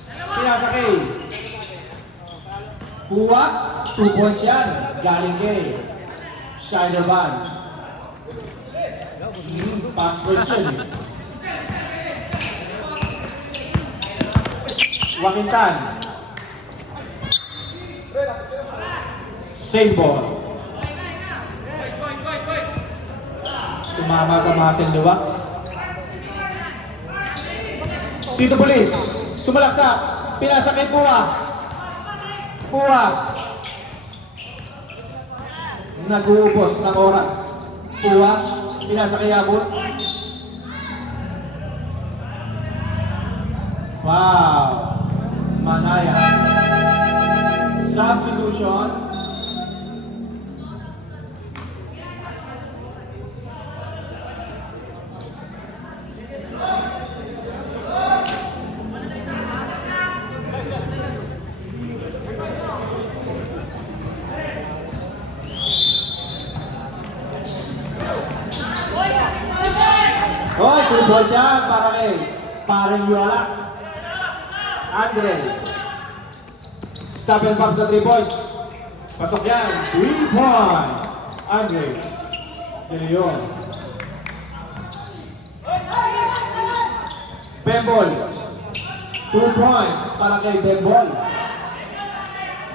Pinasa kay Pua, 2 points yan. Galing kay Scheiderman. Pass first yun. Wakintan. Same ball. Tumama sa muscle luwak. Tito Police. Sumalaksak. Pinasa kay Pua. Nag-uubos ng oras. Pua. Pinasa kay Yabot. Wow. Manaya. Substitution. Hoy, 2 balls yan para kay parang Yola. Andre. Stop and pop sa 3 points. Pasok yan. 3 points. Andre. Yan yun. Bembol. 2 points para kay Bembol.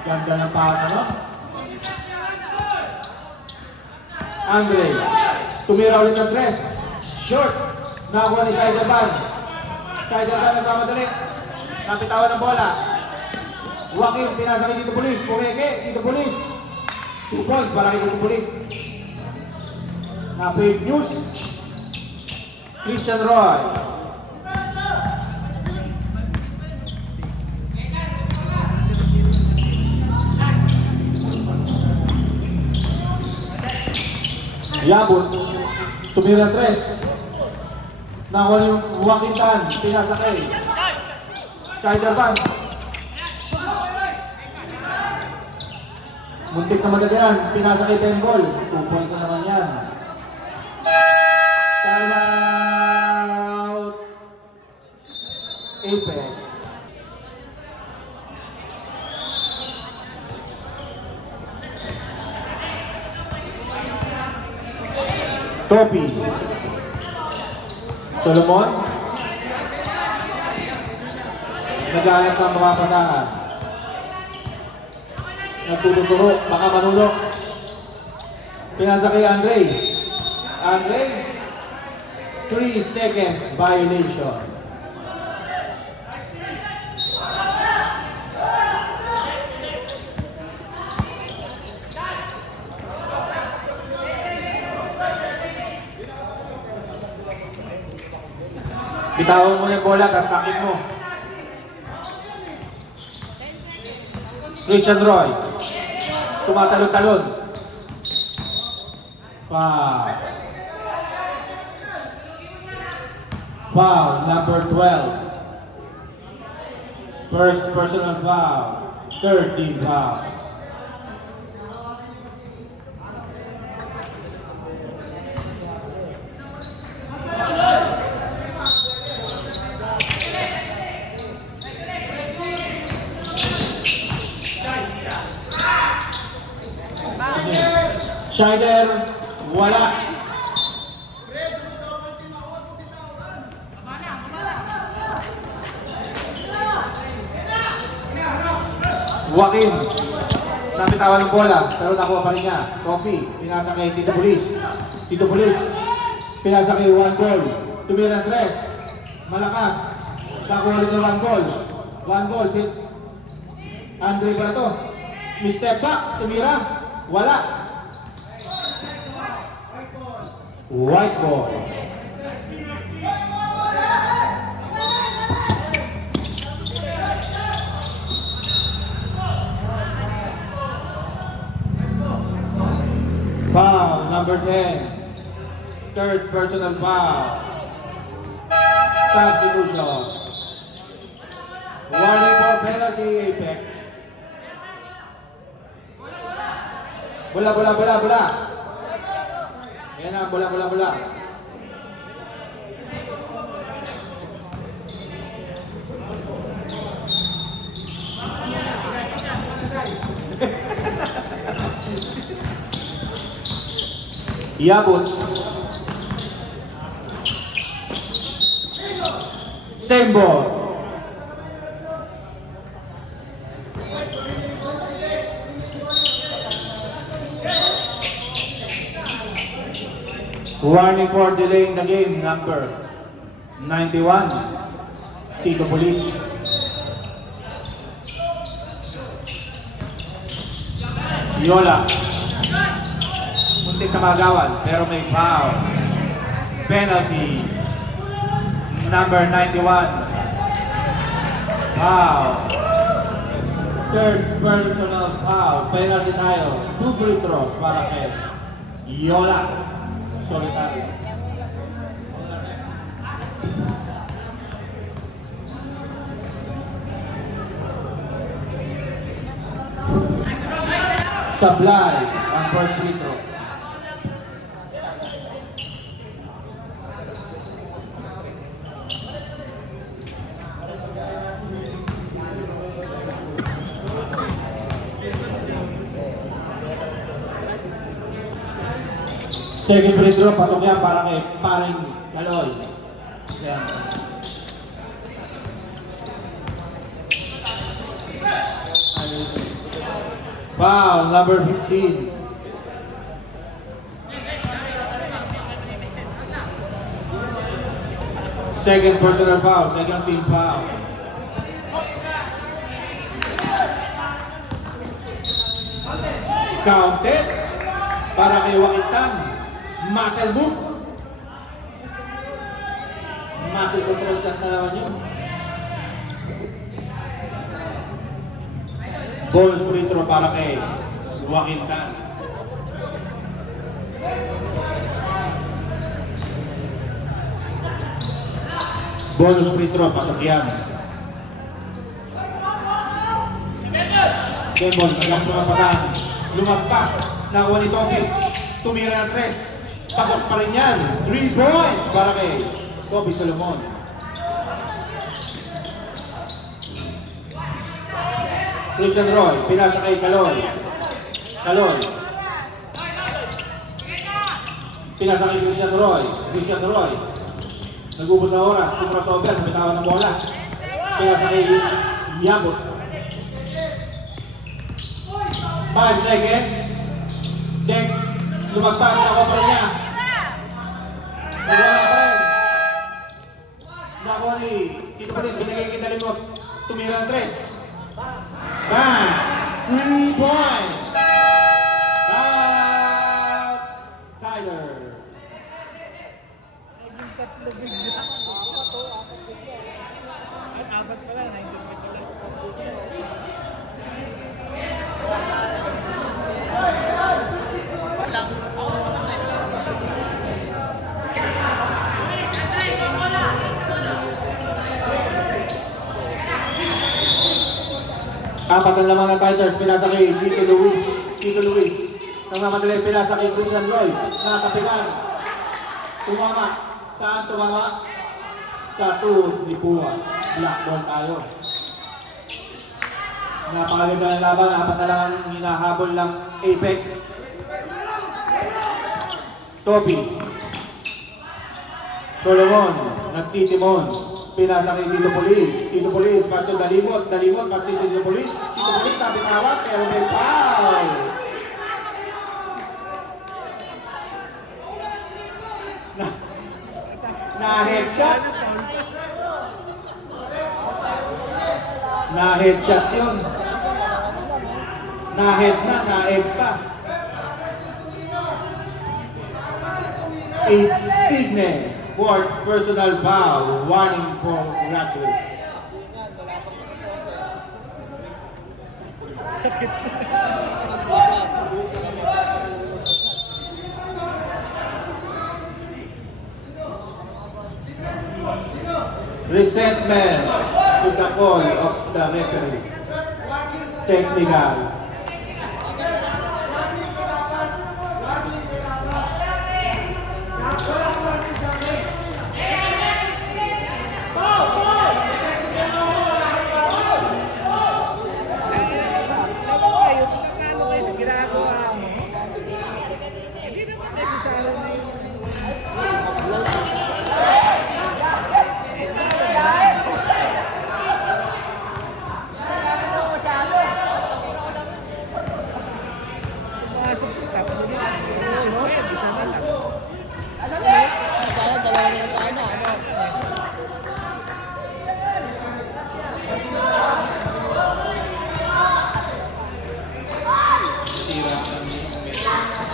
Ganda ng pass, ano? Andre. Tumira ulit ng 3. Short. Nakakuha ni Scheiderman. Scheiderman nagmamadali. Napitawan ng bola. Joaquin, pinasa kay Tito Pulis. Pumeke, Tito Pulis. 2 points para kay Tito Pulis. Na fake news. Christian Roy. Yabot. Tumira 3. Nakuha yung Joaquin Tan. Pinasa kay Scheiderman. Muntik na magagayan. Pinasa kay Bembol. 2 points na naman yan. Time out. Apex. Topi. Solomon. Naghanap ng mga pasahan. Nagtuturo, baka manulok. Pinasa kay Andre. Andre, 3 seconds violation. Bitawan mo yung bola, tapos takip mo. Christian Roy. Tumatalon-talon. Foul. Foul, number 12. First personal foul. Third team foul. Scheider, wala. Joaquin, napitawan ng bola, pero nakuha pa rin niya. Topi, pinasa kay Tito Pulis. Tito Pulis, pinasa kay 1 goal. Tumira 3. Malakas. Nakuha rin ng 1 goal. 1 goal. Andre pa na to. Mistep back, tumira. Wala. White ball. Foul, number 10. Third personal foul. Substitution. Warning for penalty, Apex. Bola, bola, bola, bola. Ayan na, bola, bola, bola. Iabot. Same ball. Warning for delaying the game, number 91, Tito Pulis. Yola. Muntik na magawan, pero may foul. Penalty. Number 91. Foul. Third personal foul. Penalty tayo. 2 free throws para kay Yola. Solitario. Supply ang first free throw. Second free throw, pasok yan para kay paring Kaloy. Yan. Foul, number 15. Second personal foul, second team foul. Counted para kay Wakitan. Muscle move. Muscle control shot na naman yun. Bonus free throw para kay Wakitan. Bonus free throw, pasok yan. Demon, hanggang pumapasan. Lumagpas. Nakuha ni Topi. Tumira ng 3. Pasok pa rin yan. 3 points para kay Topi Solomon. Christian Roy, pinasa kay Kaloy. Kaloy. Pinasa kay Christian Roy. Christian Roy. Nag-ubos na oras. Kung crossover, nabitawan ng bola. Pinasa kay Yabot. 5 seconds. Dek, lumagpas na ako pa rin niya. Nagawa pa rin. Nakuha ni Tito Palit, binagay kita limot. Tumira ng 3. 3 points. Tyler. Naging tatlo bigla. At apat pala, 19 point pala. Apat ang lamang ng Fighters, pinasa kay Tito Luis. Tito Luis. Nang mamadali, pinasa kay Christian Roy. Nakatapigan. Tumama. Saan tumama? Sa 2 ni Pua. Black ball tayo. Napakaganda ng laban. Apat na lang ang hinahabol ng Apex. Topi. Solomon. Nagtitimon. Pinasa kay Tito Police. Tito Police, pasok dalimot. Dalimot, pasok Tito Police. Tito Police, nabitawan, pero may foul. Na-headshot. Na-headshot yun. Na-head na, na-egg pa. It's Sydney. Fourth personal foul, warning for Raptor. Sakit. Resentment to the call of the referee. Technical.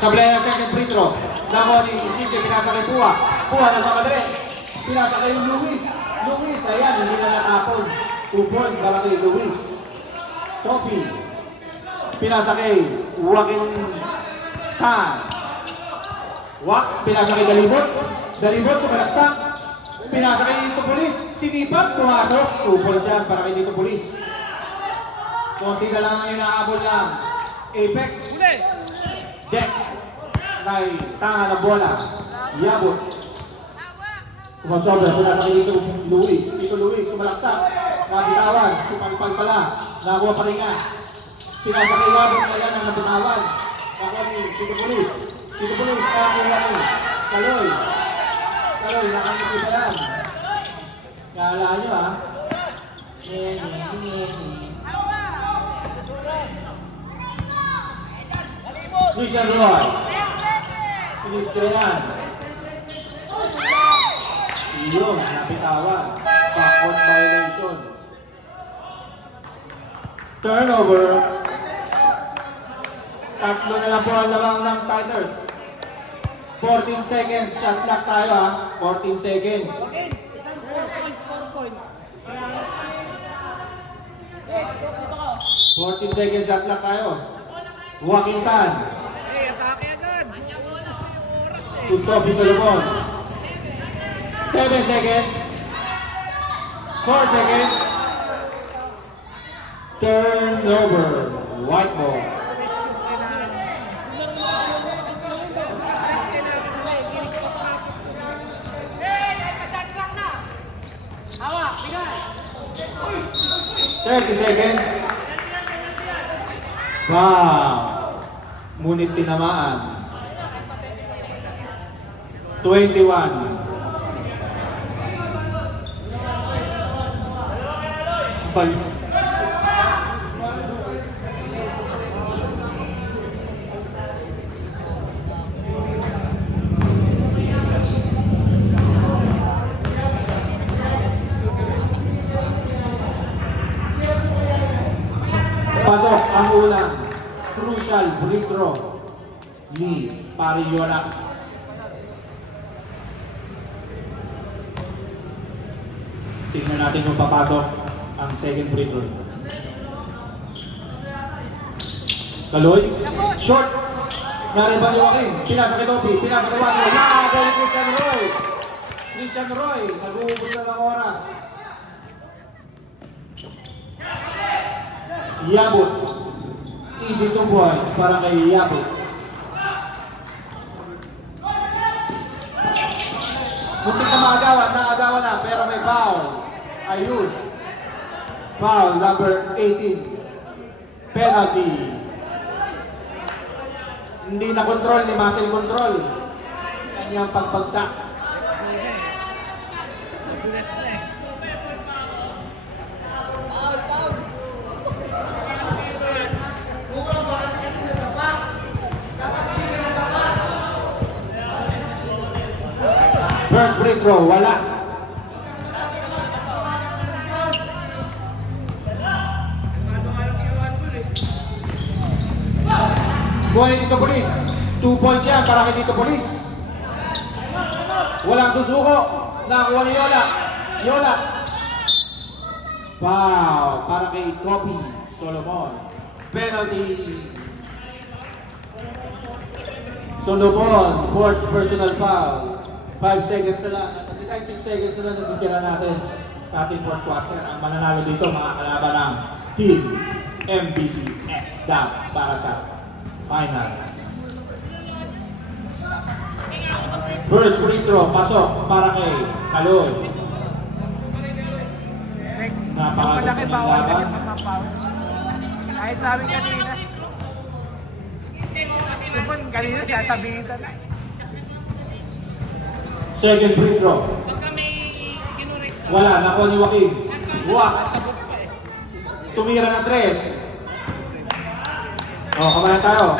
Sablay ang second free throw. Nakuha ni Sige, pinasa kay Pua. Pua nagmamadali. Pinasa kay Luis. Luis, ayan, hindi na natapon. 2 points para kay Luis. Trophy. Pinasa kay Joaquin Tan. Wax, pinasa kay Dalibot. Dalibot, sumalaksak. Pinasa kay Tito Police. Sinipat, pumasok. 2 points yan para kay Tito Police. Konti na lang ang inaabol ng Apex. Dek. Kay tanga na bola. Yabot. Kumasobra. Pinasa kay Tito Luis. Tito Luis, sumalaksak. Nabitawan. Supalpal pala. Nakuha pa rin nga. Pinasa kay Yabot na yan ang nabitawan. Nakuha ni Tito Police. Dito Police, nakakuha ko. Kaloy. Kaloy, nakangiti ba yan? Kala nyo ha? Christian Roy. Pinis ko yan. Iyon, napitawan. Backward violation. Turnover. Tatlo na lang po ang lamang ng Tigers. 14 seconds. Shot clock tayo ha. 14 seconds. 4 points. 14 seconds shot clock tayo. Wakintan. Eh, atake agad. Gusto yung oras eh. Tutopi sa lubon. 7 seconds. 4 seconds. Turnover. White ball. Mas kailangan nila eh. Gilig pa pa. 30 seconds. Wow. Ngunit tinamaan. 21. Balik. Pasok ang unang crucial free throw ni Pariola. Tingnan natin kung papasok ang second free throw. Kaloy, short. Nariban ni Joaquin. Pinasok kay Topi. Pinasok kay Joaquin. Nakagaling Christian Roy. Christian Roy. Nag-uubos na ng oras. Yabut. Easy to boy para kay Yabut. Muntik na maagawan, naagawan na, pero may foul. Ayun. Foul number 18. Penalty. Hindi na control ni muscle control. Kanyang pagbagsak. Madulas na eh. First free throw, wala. Buhay dito Police. 2 points yan para kay dito Police. Walang susuko. Nakakuha ni Yola. Yola. Wow, para kay Topi Solomon. Penalty. Solomon, fourth personal foul. 5 seconds na lang. At 6 seconds na lang natitira natin sa ating fourth quarter. Ang mananalo dito mga kalaban ng Team MBC X Dab para sa final. First free throw, pasok para kay Kaloy. Napakaganda Malaki ng bawal na laban. yung mapapaw. Kahit sabi kanina. Sipon, kanina sasabihin na na. Second free throw. Wala, nakuha ni Joaquin. Wax. Tumira ng 3. O, kamayan tayo.